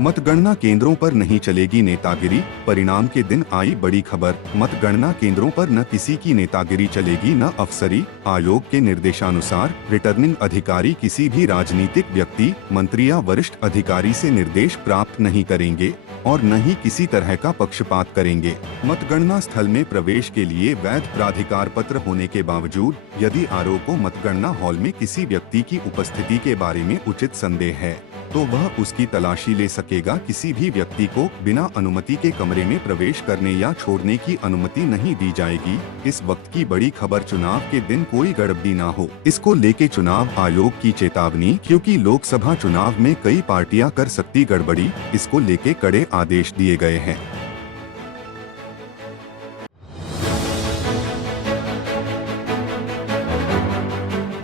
मतगणना केंद्रों पर नहीं चलेगी नेतागिरी, परिणाम के दिन आई बड़ी खबर। मतगणना केंद्रों पर न किसी की नेतागिरी चलेगी न अफसरी। आयोग के निर्देशानुसार रिटर्निंग अधिकारी किसी भी राजनीतिक व्यक्ति, मंत्री या वरिष्ठ अधिकारी से निर्देश प्राप्त नहीं करेंगे और न ही किसी तरह का पक्षपात करेंगे। मतगणना स्थल में प्रवेश के लिए वैध प्राधिकार पत्र होने के बावजूद यदि आरओ को मतगणना हॉल में किसी व्यक्ति की उपस्थिति के बारे में उचित संदेह है तो वह उसकी तलाशी ले सकेगा। किसी भी व्यक्ति को बिना अनुमति के कमरे में प्रवेश करने या छोड़ने की अनुमति नहीं दी जाएगी। इस वक्त की बड़ी खबर, चुनाव के दिन कोई गड़बड़ी ना हो, इसको लेके चुनाव आयोग की चेतावनी। क्योंकि लोकसभा चुनाव में कई पार्टियां कर सकती गड़बड़ी, इसको लेके कड़े आदेश दिए गए हैं।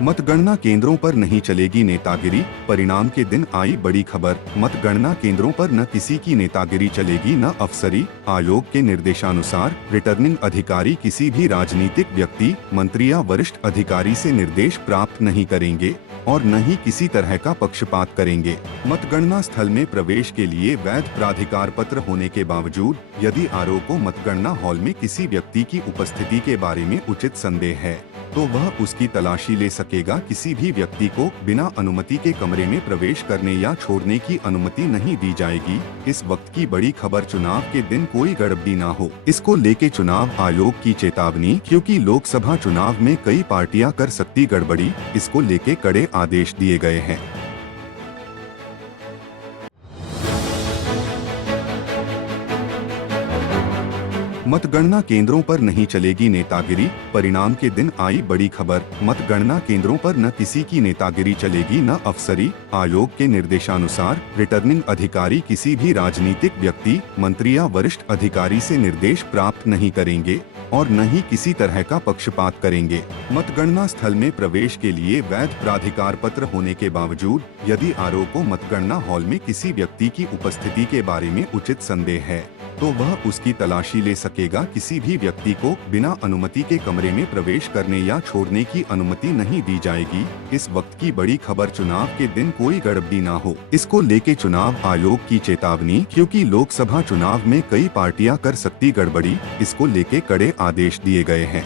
मतगणना केंद्रों पर नहीं चलेगी नेतागिरी, परिणाम के दिन आई बड़ी खबर। मतगणना केंद्रों पर न किसी की नेतागिरी चलेगी न अफसरी। आयोग के निर्देशानुसार रिटर्निंग अधिकारी किसी भी राजनीतिक व्यक्ति, मंत्री या वरिष्ठ अधिकारी से निर्देश प्राप्त नहीं करेंगे और न ही किसी तरह का पक्षपात करेंगे। मतगणना स्थल में प्रवेश के लिए वैध प्राधिकार पत्र होने के बावजूद यदि आरओ को मतगणना हॉल में किसी व्यक्ति की उपस्थिति के बारे में उचित संदेह है तो वह उसकी तलाशी ले सकेगा। किसी भी व्यक्ति को बिना अनुमति के कमरे में प्रवेश करने या छोड़ने की अनुमति नहीं दी जाएगी। इस वक्त की बड़ी खबर, चुनाव के दिन कोई गड़बड़ी ना हो, इसको लेके चुनाव आयोग की चेतावनी। क्योंकि लोकसभा चुनाव में कई पार्टियां कर सकती गड़बड़ी, इसको लेके कड़े आदेश दिए गए हैं। मतगणना केंद्रों पर नहीं चलेगी नेतागिरी, परिणाम के दिन आई बड़ी खबर। मतगणना केंद्रों पर न किसी की नेतागिरी चलेगी न अफसरी। आयोग के निर्देशानुसार रिटर्निंग अधिकारी किसी भी राजनीतिक व्यक्ति, मंत्री या वरिष्ठ अधिकारी से निर्देश प्राप्त नहीं करेंगे और न ही किसी तरह का पक्षपात करेंगे। मतगणना स्थल में प्रवेश के लिए वैध प्राधिकार पत्र होने के बावजूद यदि आरओ को मतगणना हॉल में किसी व्यक्ति की उपस्थिति के बारे में उचित संदेह है तो वह उसकी तलाशी ले सकेगा। किसी भी व्यक्ति को बिना अनुमति के कमरे में प्रवेश करने या छोड़ने की अनुमति नहीं दी जाएगी। इस वक्त की बड़ी खबर, चुनाव के दिन कोई गड़बड़ी ना हो, इसको लेके चुनाव आयोग की चेतावनी। क्योंकि लोकसभा चुनाव में कई पार्टियां कर सकती गड़बड़ी, इसको लेके कड़े आदेश दिए गए हैं।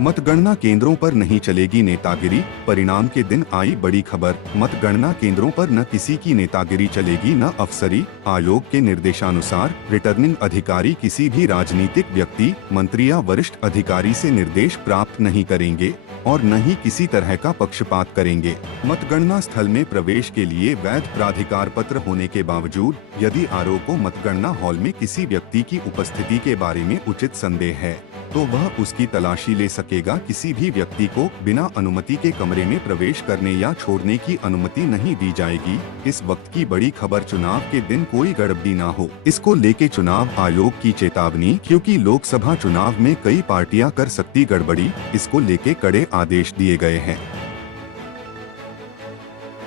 मतगणना केंद्रों पर नहीं चलेगी नेतागिरी, परिणाम के दिन आई बड़ी खबर। मतगणना केंद्रों पर न किसी की नेतागिरी चलेगी न अफसरी। आयोग के निर्देशानुसार रिटर्निंग अधिकारी किसी भी राजनीतिक व्यक्ति, मंत्री या वरिष्ठ अधिकारी से निर्देश प्राप्त नहीं करेंगे और न ही किसी तरह का पक्षपात करेंगे। मतगणना स्थल में प्रवेश के लिए वैध प्राधिकार पत्र होने के बावजूद यदि आरओ को मतगणना हॉल में किसी व्यक्ति की उपस्थिति के बारे में उचित संदेह है तो वह उसकी तलाशी ले सकेगा। किसी भी व्यक्ति को बिना अनुमति के कमरे में प्रवेश करने या छोड़ने की अनुमति नहीं दी जाएगी। इस वक्त की बड़ी खबर, चुनाव के दिन कोई गड़बड़ी ना हो, इसको लेके चुनाव आयोग की चेतावनी। क्योंकि लोकसभा चुनाव में कई पार्टियां कर सकती गड़बड़ी, इसको लेके कड़े आदेश दिए गए हैं।